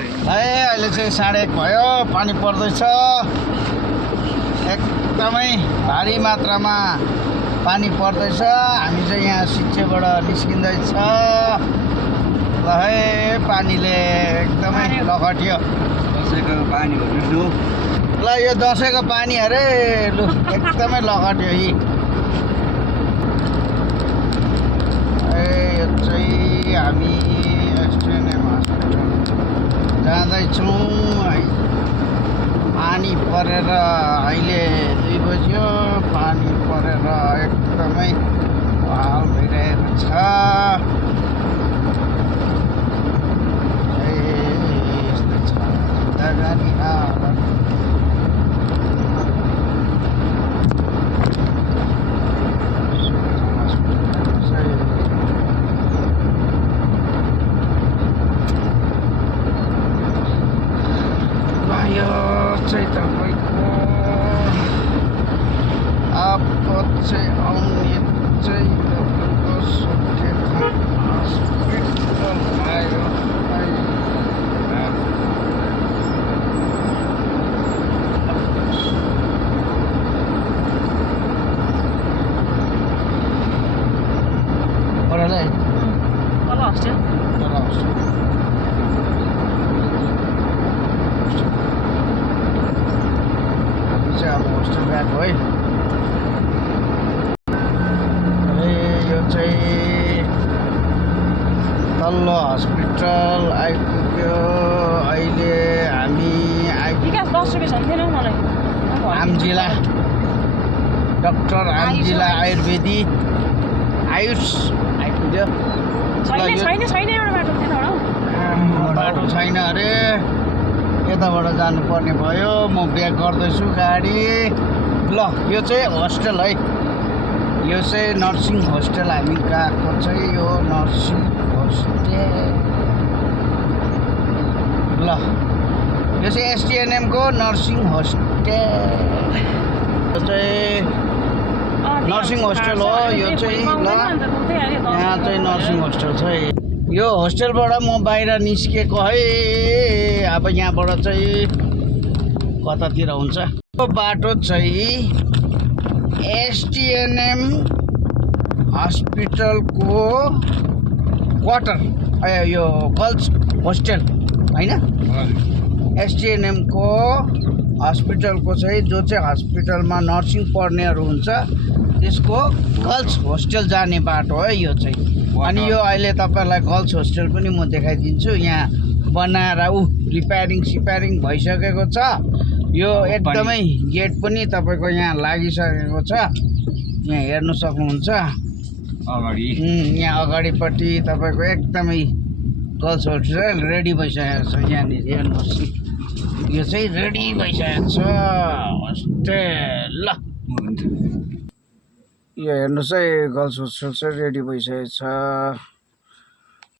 अहिले चाहिँ 1:30 भयो, पानी पर्दैछ। एकदमै भारी मात्रामा पानी पर्दैछ। हामी चाहिँ यहाँ सिच्छेबाट निस्किँदैछ। ल है, पानीले एकदमै लखट्यो। दसैँको पानी हो लु। ल यो दसैँको पानी अरे लु, एकदमै लखट्यो यी। यो चाहिँ हामी एसटिएनएम हस्पिटल जाँदैछौँ। पानी परेर अहिले 2 बज्यो। पानी परेर एकदमै हाल भइरहेको छ। यस्तै छ जग्गानी हालत। यो चाहिँ तपाईँको अब चाहिँ आउने चाहिँ तपाईँको सुर्खेत हस्पिटल आयो। बरालै तल हस्टेल अब होस्टेल गएको है। यो चाहिँ तल्लो हस्पिटल आइपुग्यो। अहिले हामी विकास 10 रुपियाँ छैन मलाई। आमजिला डाक्टर आमजिला आयुर्वेदिक आयुष आइपुग्यो। छैन एउटा बाटो थिएन होला। बाटो छैन अरे, यताबाट जानुपर्ने भयो। म ब्याक गर्दैछु गाडी। ल यो चाहिँ होस्टेल है। यो चाहिँ नर्सिङ होस्टेल। हामी गएको चाहिँ यो नर्सिङ होस्टेल। ल यो चाहिँ एसटिएनएमको नर्सिङ होस्टेल। यो चाहिँ नर्सिङ होस्टेल हो। यो चाहिँ ल यहाँ चाहिँ नर्सिङ होस्टेल छ। यो होस्टेलबाट म बाहिर निस्केको है। अब यहाँबाट चाहिँ कतातिर हुन्छ यो बाटो चाहिँ एसटिएनएम हस्पिटलको क्वार्टर, यो गर्ल्स होस्टेल होइन। एसटिएनएमको हस्पिटलको चाहिँ जो चाहिँ हस्पिटलमा नर्सिङ पढ्नेहरू हुन्छ त्यसको गर्ल्स होस्टेल जाने बाटो है यो चाहिँ। अनि यो अहिले तपाईँलाई गर्ल्स होस्टेल पनि म देखाइदिन्छु। यहाँ बनाएर रिपेयरिङ भइसकेको छ। यो एकदमै गेट पनि तपाईँको यहाँ लागिसकेको छ। यहाँ हेर्नु सक्नुहुन्छ अगाडि। यहाँ अगाडिपट्टि तपाईँको एकदमै गर्ल्स होस्टेल रेडी भइसकेको छ। यहाँनिर हेर्नुहोस्, यो चाहिँ रेडी भइसकेको छ होस्टेल। ल यो हेर्नुहोस् है, गर्ल्स होस्टेल चाहिँ रेडी भइसकेको छ।